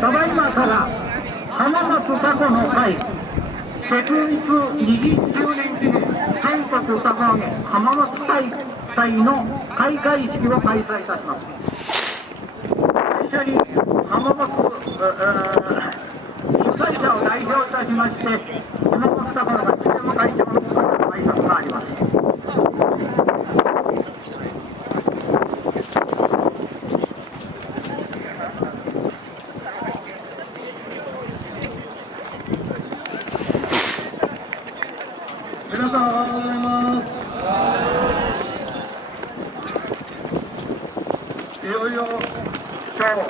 ただいまから浜松凧の会設立20周年記念全国凧揚げ浜松大会の開会式を開催いたします。一緒に浜松主催者を代表いたしまして浜松凧の会チーム会長の挨拶があります。皆さんおはようございます。いよいよ今日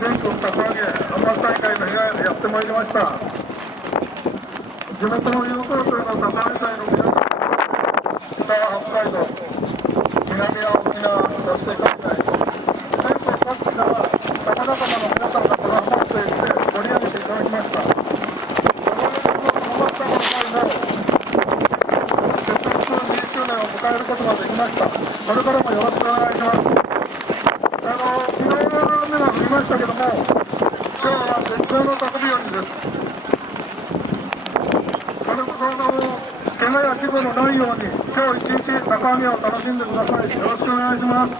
全国凧揚げ浜松大会の日がやってまいりました。地元の友好町の凧揚げ隊の皆さん、北は北海道、南は沖縄、そして海外、全国各地からさまざまな皆さんがこの浜松へ来て盛り上げていただきました。浜松凧の会の20周年を迎えることができました。これからもよろしくお願いします。昨日の雨が降りましたけども、今日は絶好の凧日和です。この怪我や事故のないように、今日一日凧揚げを楽しんでください。よろしくお願いします。